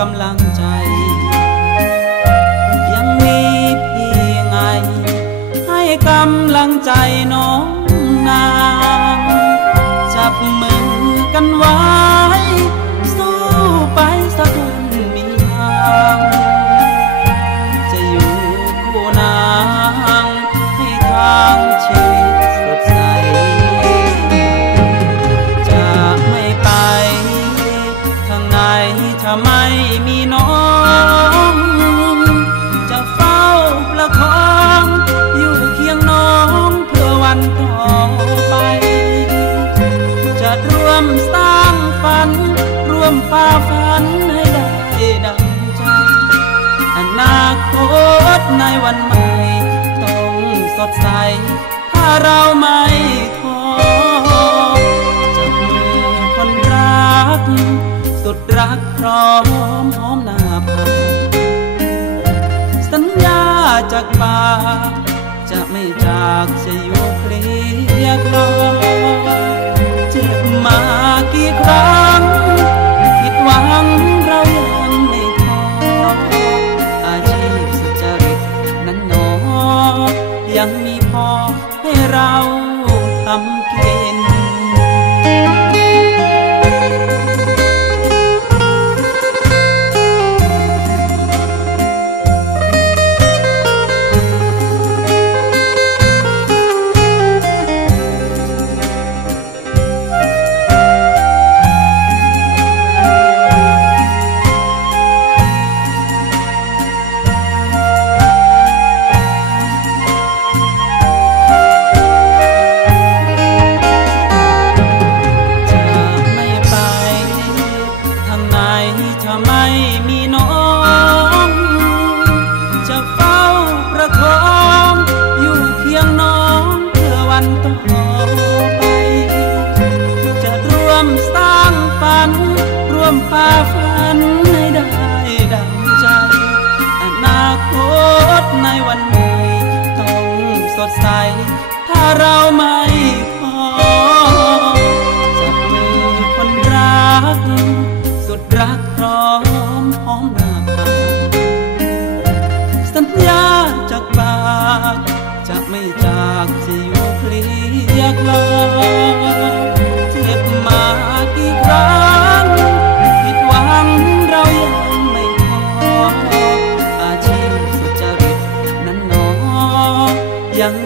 กำลังใจ ยังมีพี่ไง ให้กำลังใจน้องนางจับมือกันไว้ ฝ่าฝันให้ได้ดังใจ อนาคตในวันใหม่ ต้องสดใส ถ้าเราไม่ท้อจับมือคนรัก สุดรักพร้อมหอมหน้าผาสัญญาจากปากจะไม่จากจะอยู่เคลียคลอ เราทำกิ นฝ่าฝันให้ได้ดังใจ อนาคตในวันใหม่ต้องสดใส ถ้าเราไม่ ยัง